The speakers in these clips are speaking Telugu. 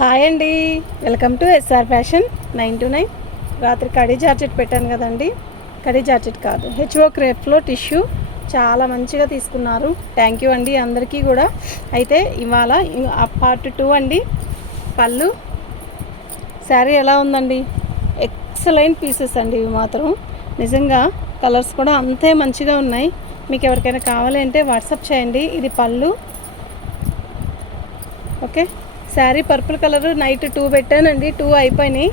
హాయ్ అండి. Welcome to SR fashion nine to nine. రాత్రి కడీ జార్జెట్ పెట్టాను కదండి. కడీ జార్జెట్ కాదు. హెచ్ఓ క్రేప్లో టిష్యూ చాలా మంచిగా తీసుకున్నారు. థ్యాంక్ యూ అండి అందరికీ కూడా. అయితే ఇవాళ పార్ట్ టూ అండి. పళ్ళు. శారీ ఎలా ఉందండి? ఎక్సలెంట్ పీసెస్ అండి ఇవి మాత్రం. నిజంగా కలర్స్ కూడా అంతే మంచిగా ఉన్నాయి. మీకు ఎవరికైనా కావాలి అంటే వాట్సాప్ చేయండి. ఇది పళ్ళు. Okay sari purple colour night two పెట్టానండి టూ అయిపోయినాయి.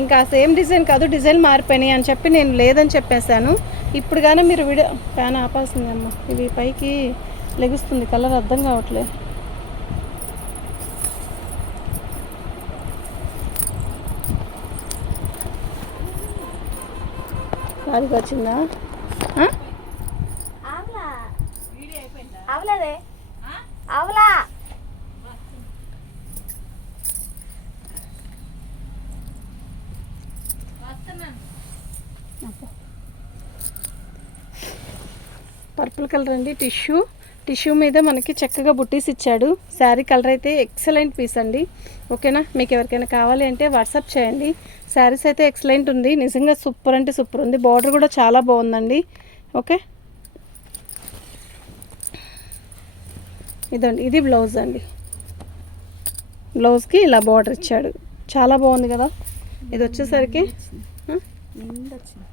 ఇంకా సేమ్ డిజైన్ కాదు డిజైన్ మారిపోయినాయి అని చెప్పి నేను లేదని చెప్పేశాను. ఇప్పుడు కానీ మీరు వీడియో ఫ్యాన్ ఆపాల్సిందేమో ఇది పైకి లెగుస్తుంది కలర్ అర్థం కావట్లేదు శారీకి వచ్చిందా? పర్పుల్ కలర్ అండి టిష్యూ టిష్యూ మీద మనకి చక్కగా బుట్టీస్ ఇచ్చాడు. శారీ కలర్ అయితే ఎక్సలెంట్ పీస్ అండి. ఓకేనా మీకు ఎవరికైనా కావాలి అంటే వాట్సాప్ చేయండి. శారీస్ అయితే ఎక్సలెంట్ ఉంది. నిజంగా సూపర్ అంటే సూపర్ ఉంది. బార్డర్ కూడా చాలా బాగుందండి. ఓకే ఇదండి. ఇది బ్లౌజ్ అండి. బ్లౌజ్కి ఇలా బార్డర్ ఇచ్చాడు. చాలా బాగుంది కదా? ఇది వచ్చేసరికి నిండు వచ్చింది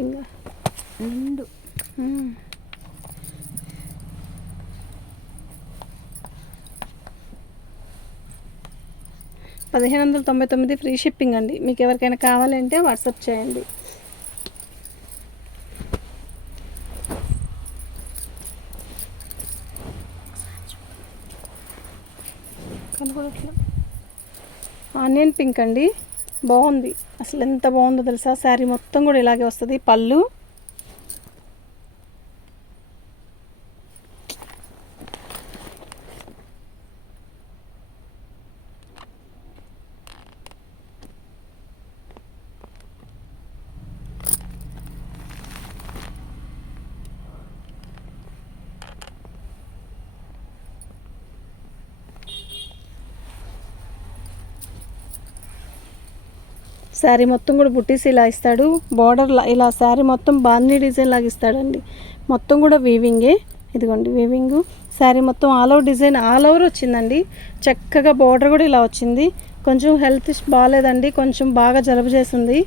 ఇంకా? నిండు. పదిహేను వందల తొంభై తొమ్మిది ఫ్రీ షిప్పింగ్ అండి. మీకు ఎవరికైనా కావాలంటే వాట్సాప్ చేయండి. ఆనియన్ పింక్ అండి. బాగుంది. అసలు ఎంత బాగుందో తెలుసా? శారీ మొత్తం కూడా ఇలాగే వస్తుంది. పళ్ళు శారీ మొత్తం కూడా బుట్టీస్ ఇలా ఇస్తాడు. బార్డర్ ఇలా శారీ మొత్తం బాందీ డిజైన్ లాగా ఇస్తాడండి. మొత్తం కూడా వీవింగే ఇదిగోండి వీవింగ్ శారీ మొత్తం all over design all over వచ్చిందండి. చక్కగా బార్డర్ కూడా ఇలా వచ్చింది. కొంచెం హెల్త్ బాగాలేదండి. కొంచెం బాగా జలుబు చేసింది.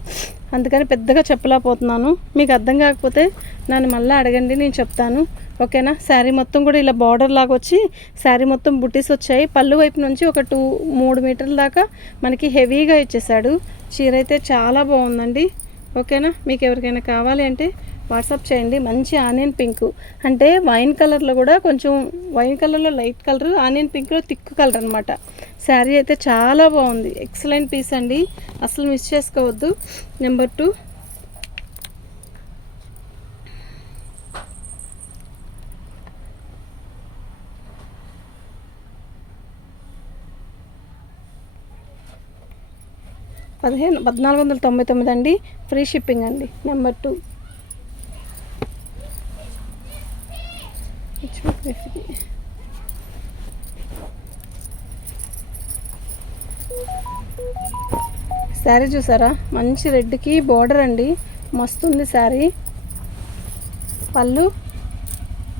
అందుకని పెద్దగా చెప్పలేకపోతున్నాను. మీకు అర్థం కాకపోతే నన్ను మళ్ళీ అడగండి నేను చెప్తాను. ఓకేనా? శారీ మొత్తం కూడా ఇలా బార్డర్ లాగా వచ్చి శారీ మొత్తం బుట్టీస్ వచ్చాయి. పళ్ళు వైపు నుంచి ఒక టూ మూడు మీటర్ల దాకా మనకి హెవీగా ఇచ్చేసాడు చీర అయితే చాలా బాగుందండి. ఓకేనా? మీకు ఎవరికైనా కావాలి అంటే వాట్సాప్ చేయండి. మంచి ఆనియన్ పింక్ అంటే వైన్ కలర్లో కూడా కొంచెం వైన్ కలర్లో లైట్ కలర్ ఆనియన్ పింక్లో థిక్ కలర్ అనమాట శారీ అయితే చాలా బాగుంది. ఎక్సలెంట్ పీస్ అండి. అసలు మిస్ చేసుకోవద్దు. నెంబర్ టూ పదిహేను పద్నాలుగు వందల తొంభై తొమ్మిది అండి. ఫ్రీ షిప్పింగ్ అండి. నెంబర్ టూ శారీ చూసారా? మంచి రెడ్కి బోర్డర్ అండి. మస్తు ఉంది శారీ పళ్ళు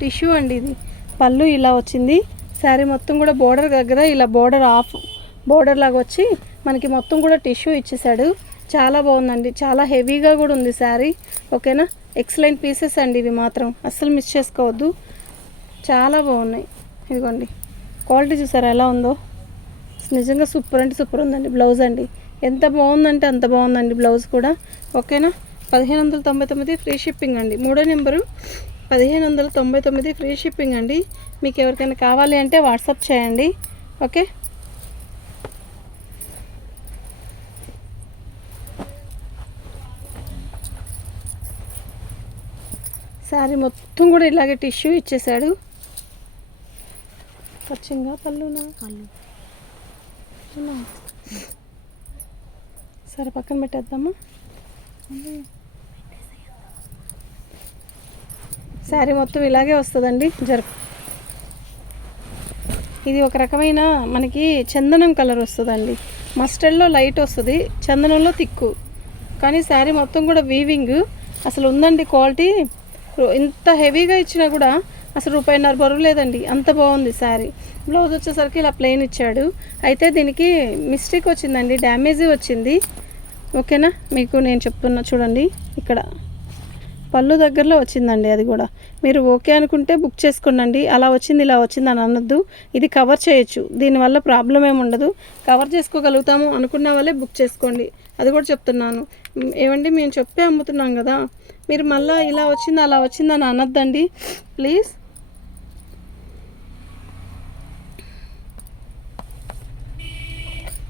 టిష్యూ అండి ఇది. పళ్ళు ఇలా వచ్చింది. శారీ మొత్తం కూడా బోర్డర్ దగ్గర ఇలా బోర్డర్ ఆఫ్ బోర్డర్ లాగా వచ్చి మనకి మొత్తం కూడా టిష్యూ ఇచ్చేసాడు. చాలా బాగుందండి. చాలా హెవీగా కూడా ఉంది శారీ. ఓకేనా? ఎక్సలెంట్ పీసెస్ అండి ఇవి మాత్రం. అస్సలు మిస్ చేసుకోవద్దు. చాలా బాగున్నాయి. ఇదిగోండి. క్వాలిటీ చూసారా ఎలా ఉందో? నిజంగా సూపర్ అంటే సూపర్ ఉందండి. బ్లౌజ్ అండి. ఎంత బాగుందంటే అంత బాగుందండి బ్లౌజ్ కూడా. ఓకేనా? పదిహేను వందల తొంభై తొమ్మిది ఫ్రీ షిప్పింగ్ అండి. మూడో నెంబరు. పదిహేను వందల తొంభై తొమ్మిది ఫ్రీ షిప్పింగ్ అండి. మీకు ఎవరికైనా కావాలి అంటే వాట్సాప్ చేయండి. ఓకే? శారీ మొత్తం కూడా ఇలాగే టిష్యూ ఇచ్చేసాడు. పచ్చింగా పళ్ళునా? పళ్ళు? సరే పక్కన పెట్టేద్దామా? శారీ మొత్తం ఇలాగే వస్తుందండి. జరుపు. ఇది ఒక రకమైన మనకి చందనం కలర్ వస్తుందండి. మస్టర్డ్లో లైట్ వస్తుంది చందనంలో తిక్కు. కానీ శారీ మొత్తం కూడా వీవింగ్. అసలు ఉందండి క్వాలిటీ. ఇంత హెవీగా ఇచ్చినా కూడా అసలు రూపాయిన్నర బరువు లేదండి. అంత బాగుంది శారీ. బ్లౌజ్ వచ్చేసరికి ఇలా ప్లెయిన్ ఇచ్చాడు. అయితే దీనికి మిస్టేక్ వచ్చిందండి. డ్యామేజ్ వచ్చింది. ఓకేనా? మీకు నేను చెప్తున్నా చూడండి. ఇక్కడ పళ్ళు దగ్గరలో వచ్చిందండి అది కూడా. మీరు ఓకే అనుకుంటే బుక్ చేసుకోండి అలా వచ్చింది ఇలా వచ్చింది అని అనొద్దు. ఇది కవర్ చేయొచ్చు. దీనివల్ల ప్రాబ్లం ఏమి ఉండదు. కవర్ చేసుకోగలుగుతాము అనుకున్న వాళ్ళే బుక్ చేసుకోండి. అది కూడా చెప్తున్నాను. ఏమండి? మేము చెప్పే అమ్ముతున్నాం కదా. మీరు మళ్ళీ ఇలా వచ్చింది అలా వచ్చింది అని అనొద్దండి. ప్లీజ్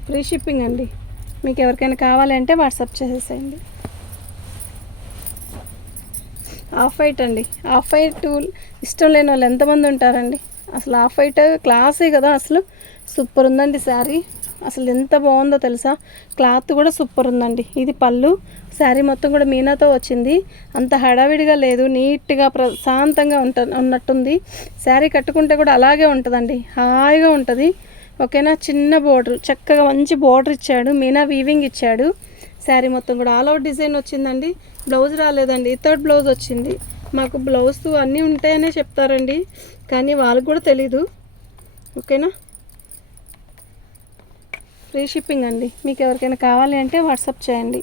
ఫ్రీ షిప్పింగ్ అండి. మీకు ఎవరికైనా కావాలి అంటే వాట్సాప్ చేసేసేయండి. ఆఫ్ వైట్ అండి. ఆఫ్ వైట్ ఇష్టం లేని వాళ్ళు ఎంతమంది ఉంటారండి? అసలు ఆఫ్ వైట్ క్లాసే కదా అసలు. సూపర్ ఉందండి శారీ. అసలు ఎంత బాగుందో తెలుసా? క్లాత్ కూడా సూపర్ ఉందండి. ఇది పళ్ళు. శారీ మొత్తం కూడా మీనాతో వచ్చింది. అంత హడావిడిగా లేదు. నీట్గా ప్రశాంతంగా ఉంట ఉన్నట్టుంది. శారీ కట్టుకుంటే కూడా అలాగే ఉంటుందండి. హాయిగా ఉంటుంది. ఓకేనా? చిన్న బోర్డర్. చక్కగా మంచి బోర్డర్ ఇచ్చాడు. మీనా వీవింగ్ ఇచ్చాడు. శారీ మొత్తం కూడా ఆల్ అవుట్ డిజైన్ వచ్చిందండి. బ్లౌజ్ రాలేదండి. థర్డ్ బ్లౌజ్ వచ్చింది. మాకు బ్లౌజ్ అన్నీ ఉంటాయనే చెప్తారండి. కానీ వాళ్ళకు కూడా తెలీదు. ఓకేనా? ఫ్రీ షిప్పింగ్ అండి. మీకు ఎవరికైనా కావాలి అంటే వాట్సాప్ చేయండి.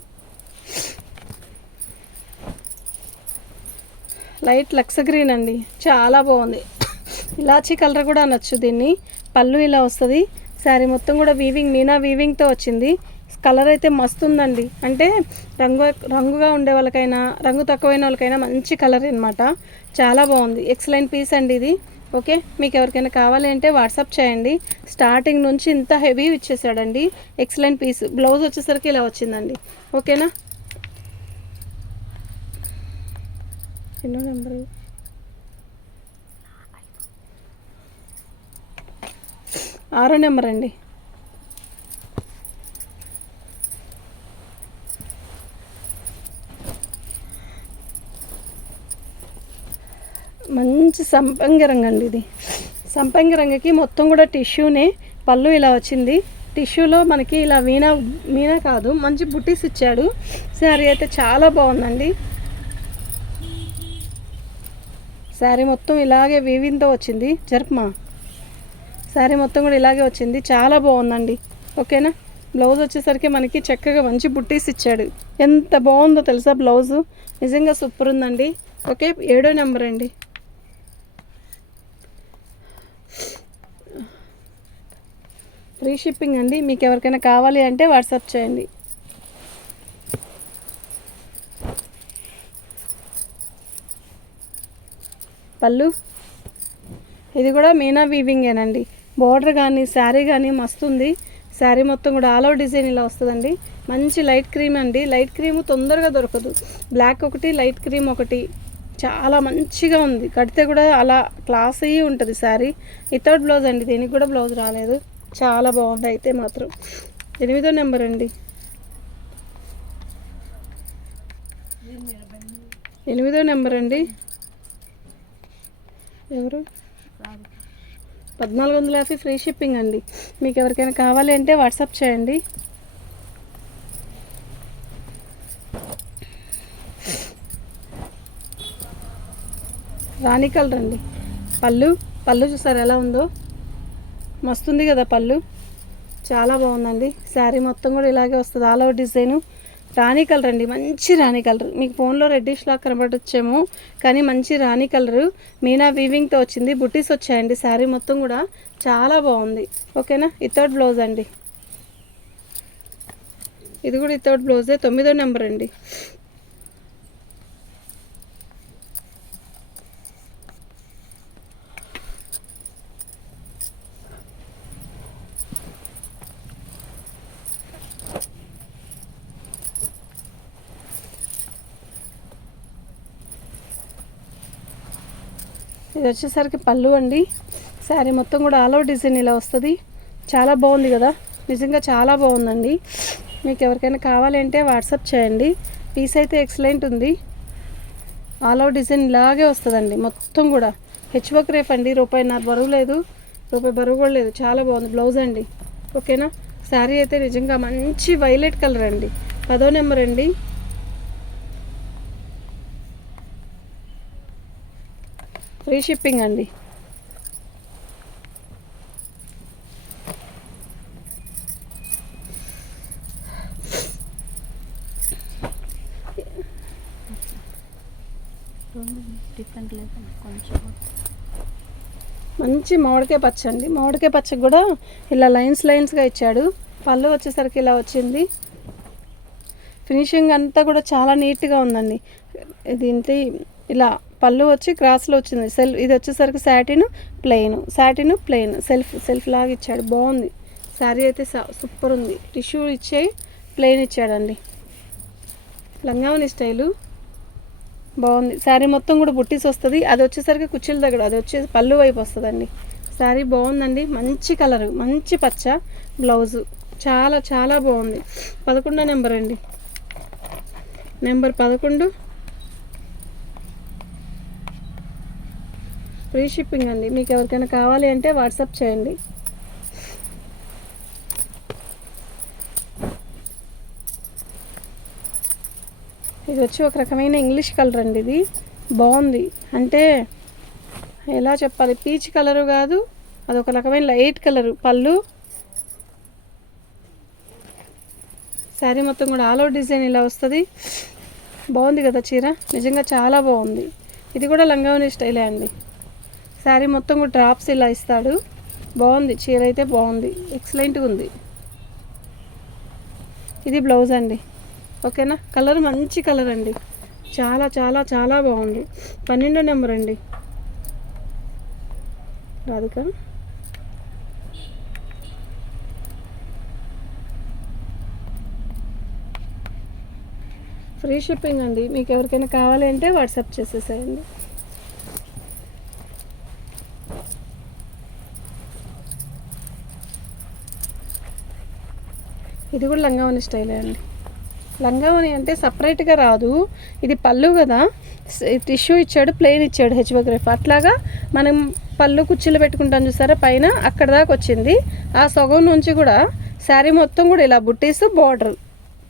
లైట్ లక్స్ గ్రీన్ అండి. చాలా బాగుంది. ఇలాచీ కలర్ కూడా అనొచ్చు దీన్ని. పళ్ళు ఇలా వస్తుంది. శారీ మొత్తం కూడా వీవింగ్ మీనా వీవింగ్తో వచ్చింది. కలర్ అయితే మస్తు ఉందండి. అంటే రంగు రంగుగా ఉండే వాళ్ళకైనా రంగు తక్కువైన వాళ్ళకైనా మంచి కలర్ అనమాట చాలా బాగుంది. ఎక్సలెంట్ పీస్ అండి ఇది. ఓకే? మీకు ఎవరికైనా కావాలి అంటే వాట్సాప్ చేయండి. స్టార్టింగ్ నుంచి ఇంత హెవీ ఇచ్చేసాడండి. Excellent piece. బ్లౌజ్ వచ్చేసరికి ఇలా వచ్చిందండి. ఓకేనా? ఎన్నో నెంబర్? ఆరో నెంబర్ అండి మంచి సంపంగి రంగు అండి ఇది. సంపంగి రంగుకి మొత్తం కూడా టిష్యూనే పళ్ళు ఇలా వచ్చింది. టిష్యూలో మనకి ఇలా వీణా మీనా కాదు మంచి బుట్టీస్ ఇచ్చాడు. శారీ అయితే చాలా బాగుందండి. శారీ మొత్తం ఇలాగే వీవింతో వచ్చింది. జరుపుమా. శారీ మొత్తం కూడా ఇలాగే వచ్చింది. చాలా బాగుందండి. ఓకేనా? బ్లౌజ్ వచ్చేసరికి మనకి చక్కగా మంచి బుట్టీస్ ఇచ్చాడు. ఎంత బాగుందో తెలుసా బ్లౌజు? నిజంగా సూపర్ ఉందండి. ఓకే ఏడో నెంబర్ అండి. ఫ్రీ షిప్పింగ్ అండి. మీకు ఎవరికైనా కావాలి అంటే వాట్సాప్ చేయండి. పళ్ళు? ఇది కూడా మీనా వీవింగేనండి బార్డర్ కానీ శారీ కానీ మస్తు ఉంది. శారీ మొత్తం కూడా ఆల్ అవుట్ డిజైన్ ఇలా వస్తుందండి. మంచి లైట్ క్రీమ్ అండి. లైట్ క్రీమ్ తొందరగా దొరకదు. బ్లాక్ ఒకటి లైట్ క్రీమ్ ఒకటి. చాలా మంచిగా ఉంది. కడితే కూడా అలా క్లాస్ అయ్యి ఉంటుంది శారీ. వితౌట్ బ్లౌజ్ అండి. దీనికి కూడా బ్లౌజ్ రాలేదు. చాలా బాగుంది అయితే మాత్రం. ఎనిమిదో నెంబర్ అండి. ఎనిమిదో నెంబర్ అండి. ఎవరు? పద్నాలుగు వందల యాభై ఫ్రీ షిప్పింగ్ అండి. మీకు ఎవరికైనా కావాలి అంటే వాట్సాప్ చేయండి. రాణి కలర్ అండి. పళ్ళు పళ్ళు చూసారు ఎలా ఉందో? మస్తుంది కదా పళ్ళు. చాలా బాగుందండి. శారీ మొత్తం కూడా ఇలాగే వస్తుంది. ఆల్ అవుట్ డిజైను రాణి కలర్ అండి. మంచి రాణి కలర్. మీకు ఫోన్లో రెడ్డిష్ లాగా కనబడొచ్చేమో కానీ మంచి రాణి కలరు. మీనా వీవింగ్తో వచ్చింది. బుట్టీస్ వచ్చాయండి. శారీ మొత్తం కూడా చాలా బాగుంది. ఓకేనా ఇతౌట్ బ్లౌజ్ అండి. ఇది కూడా ఇతౌట్ బ్లౌజే తొమ్మిదో నెంబర్ అండి. ఇది వచ్చేసరికి పళ్ళు అండి. శారీ మొత్తం కూడా ఆల్ ఓవర్ డిజైన్ ఇలా వస్తుంది. చాలా బాగుంది కదా. నిజంగా చాలా బాగుందండి. మీకు ఎవరికైనా కావాలి అంటే వాట్సాప్ చేయండి. పీస్ అయితే ఎక్సలెంట్ ఉంది. ఆల్ ఓవర్ డిజైన్ ఇలాగే వస్తుందండి. మొత్తం కూడా. హెచ్ వర్క్ రేప్ అండి రూపాయిన్నర బరువు లేదు. రూపాయి బరువు కూడా లేదు. చాలా బాగుంది. బ్లౌజ్ అండి. ఓకేనా శారీ అయితే నిజంగా మంచి వైలెట్ కలర్ అండి. పదో నెంబర్ అండి. ఫ్రీ షిప్పింగ్ అండి. మంచి మామిడికాయ పచ్చ అండి. మామిడికాయ పచ్చకి కూడా ఇలా లైన్స్ లైన్స్గా ఇచ్చాడు. పళ్ళు వచ్చేసరికి ఇలా వచ్చింది. ఫినిషింగ్ అంతా కూడా చాలా నీట్గా ఉందండి. దీంట్లో ఇలా పళ్ళు వచ్చి క్రాస్లో వచ్చింది. సెల్ఫ్ ఇది వచ్చేసరికి satin plain. Satin plain. Self self లాగా ఇచ్చాడు. బాగుంది. శారీ అయితే సూపర్ ఉంది. టిష్యూ ఇచ్చే ప్లెయిన్ ఇచ్చాడండి. లంగావని స్టైలు. బాగుంది. శారీ మొత్తం కూడా బుట్టీస్ వస్తుంది. అది వచ్చేసరికి కుర్చీల దగ్గర. అది వచ్చేసి పళ్ళు వైపు వస్తుందండి. శారీ బాగుందండి. మంచి కలరు. మంచి పచ్చ బ్లౌజు. చాలా చాలా బాగుంది. పదకొండో నెంబర్ అండి. నెంబర్ పదకొండు. ఫ్రీ షిప్పింగ్ అండి. మీకు ఎవరికైనా కావాలి అంటే వాట్సాప్ చేయండి. ఇది వచ్చి ఒక రకమైన ఇంగ్లీష్ కలర్ అండి ఇది. బాగుంది. అంటే ఎలా చెప్పాలి? పీచ్ కలరు కాదు అది ఒక రకమైన లైట్ కలరు. పళ్ళు. శారీ మొత్తం కూడా ఆల్ ఓవర్ డిజైన్ ఇలా వస్తుంది. బాగుంది కదా చీర? నిజంగా చాలా బాగుంది. ఇది కూడా లంగావని స్టైలే అండి. శారీ మొత్తం కూడా డ్రాప్స్ ఇలా ఇస్తాడు. బాగుంది. చీర అయితే బాగుంది. ఎక్సలెంట్గా ఉంది. ఇది బ్లౌజ్ అండి. ఓకేనా? కలర్ మంచి కలర్ అండి. చాలా చాలా చాలా బాగుంది. పన్నెండో నెంబర్ అండి. రాధిక. ఫ్రీ షిప్పింగ్ అండి. మీకు ఎవరికైనా కావాలి అంటే వాట్సాప్ చేసేసేయండి. ఇది కూడా లంగావని స్టైలే అండి. లంగావని అంటే సపరేట్గా రాదు. ఇది పళ్ళు కదా. టిష్యూ ఇచ్చాడు ప్లెయిన్ ఇచ్చాడు హెచ్ఓగ్రఫ్ అట్లాగా మనం పళ్ళు కుర్చీలు పెట్టుకుంటాం చూసారా? పైన అక్కడ దాకా వచ్చింది. ఆ సగం నుంచి కూడా శారీ మొత్తం కూడా ఇలా బుట్టీస్ బార్డర్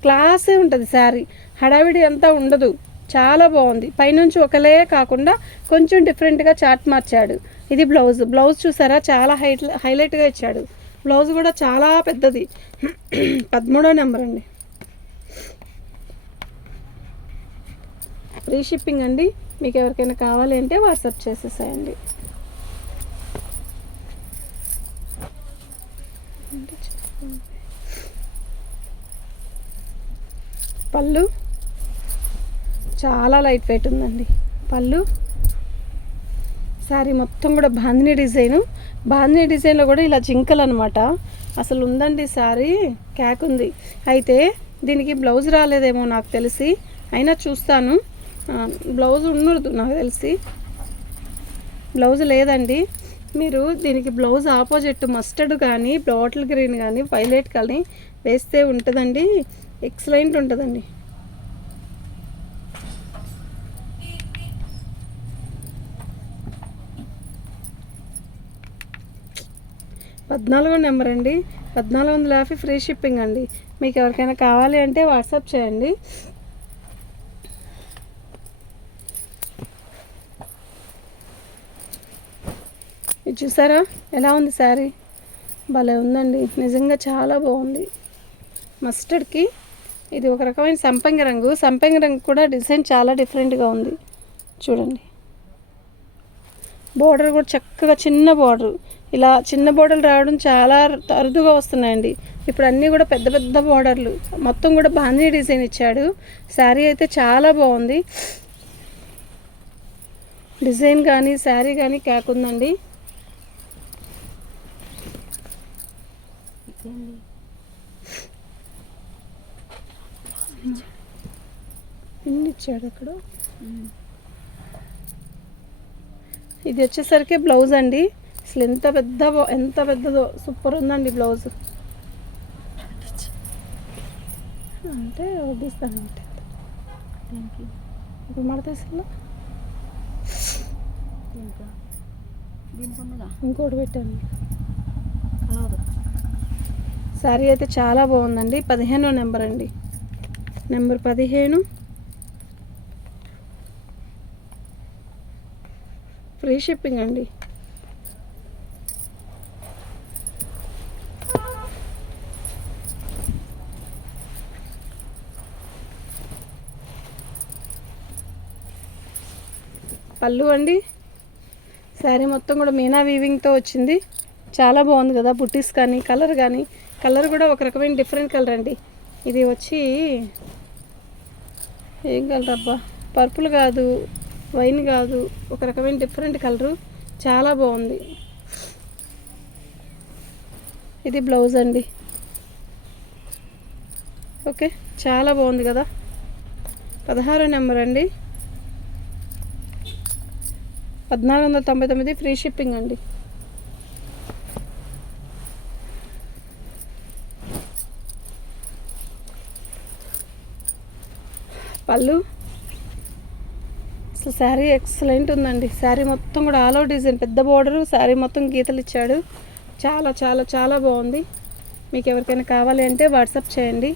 క్లాసే ఉంటుంది శారీ. హడావిడి అంతా ఉండదు. చాలా బాగుంది. పైనుంచి ఒకలే కాకుండా కొంచెం డిఫరెంట్గా చాట్ మార్చాడు. ఇది బ్లౌజ్ బ్లౌజ్ చూసారా? చాలా హైట్ హైలైట్గా ఇచ్చాడు. బ్లౌజ్ కూడా చాలా పెద్దది. పదమూడో నెంబర్ అండి. ఫ్రీ షిప్పింగ్ అండి. మీకు ఎవరికైనా కావాలి అంటే వాట్సాప్ చేసేసాయండి. పళ్ళు. చాలా లైట్ వెయిట్ ఉందండి. పళ్ళు. శారీ మొత్తం కూడా బాందిని డిజైను. బాందిని డిజైన్లో కూడా ఇలా జింకలు అనమాట అసలు ఉందండి శారీ క్యాక్ ఉంది. అయితే దీనికి బ్లౌజ్ రాలేదేమో నాకు తెలిసి. అయినా చూస్తాను. బ్లౌజ్ ఉండదు నాకు తెలిసి. బ్లౌజ్ లేదండి. మీరు దీనికి బ్లౌజ్ ఆపోజిట్ మస్టర్డ్ కానీ బాటిల్ గ్రీన్ కానీ వైలెట్ కానీ వేస్తే ఉంటుందండి. ఎక్సలెంట్ ఉంటుందండి. పద్నాలుగో నెంబర్ అండి. పద్నాలుగు వందల యాభై ఫ్రీ షిప్పింగ్ అండి. మీకు ఎవరికైనా కావాలి అంటే వాట్సాప్ చేయండి. ఇది చూసారా? ఎలా ఉంది శారీ? భలే ఉందండి. నిజంగా చాలా బాగుంది. మస్టర్డ్కి ఇది ఒక రకమైన సంపంగి రంగు. సంపంగి రంగు కూడా డిజైన్ చాలా డిఫరెంట్గా ఉంది. చూడండి. బోర్డర్ కూడా చక్కగా చిన్న బోర్డర్. ఇలా చిన్న బోర్డర్లు రావడం చాలా అరుదుగా వస్తున్నాయండి. ఇప్పుడు అన్నీ కూడా పెద్ద పెద్ద బోర్డర్లు. మొత్తం కూడా బాందీ డిజైన్ ఇచ్చాడు. శారీ అయితే చాలా బాగుంది. డిజైన్ కానీ శారీ కానీ క్యాక్ ఉందండి ఇచ్చాడు అక్కడ. ఇది వచ్చేసరికి బ్లౌజ్ అండి. అసలు ఎంత పెద్ద ఎంత పెద్దదో సూపర్ ఉందండి బ్లౌజ్. అంటే వడ్డిస్తాను అంటే థ్యాంక్ యూ ఇప్పుడు మడతేసా ఇంకోటి పెట్టండి. కలవదు శారీ అయితే చాలా బాగుందండి. పదిహేనో నెంబర్ అండి. నెంబర్ పదిహేను. ఫ్రీ షిప్పింగ్ అండి. పళ్ళు అండి. శారీ మొత్తం కూడా మీనా వీవింగ్తో వచ్చింది. చాలా బాగుంది కదా బుట్టీస్ కానీ కలర్ కానీ. కలర్ కూడా ఒక రకమైన డిఫరెంట్ కలర్ అండి. ఇది వచ్చి ఏం కలర్ అబ్బా? పర్పుల్ కాదు వైన్ కాదు ఒక రకమైన డిఫరెంట్ కలరు చాలా బాగుంది. ఇది బ్లౌజ్ అండి. ఓకే చాలా బాగుంది కదా. పదహారో నెంబర్ అండి. పద్నాలుగు వందల తొంభై తొమ్మిది ఫ్రీ షిప్పింగ్ అండి. పళ్ళు. అసలు శారీ ఎక్సలెంట్ ఉందండి. శారీ మొత్తం కూడా ఆల్ అవుట్ డిజైన్ పెద్ద బోర్డరు శారీ మొత్తం గీతలు ఇచ్చాడు. చాలా చాలా చాలా బాగుంది. మీకు ఎవరికైనా కావాలి అంటే వాట్సాప్ చేయండి.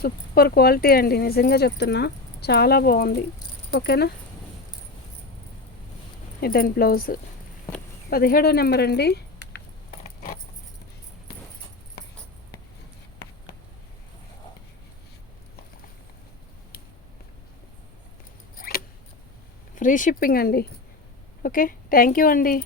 సూపర్ క్వాలిటీ అండి నిజంగా చెప్తున్నా. చాలా బాగుంది. ఓకేనా దాని బ్లౌజ్. పదిహేడో నెంబర్ అండి. ఫ్రీ షిప్పింగ్ అండి. ఓకే థ్యాంక్ యూ అండి.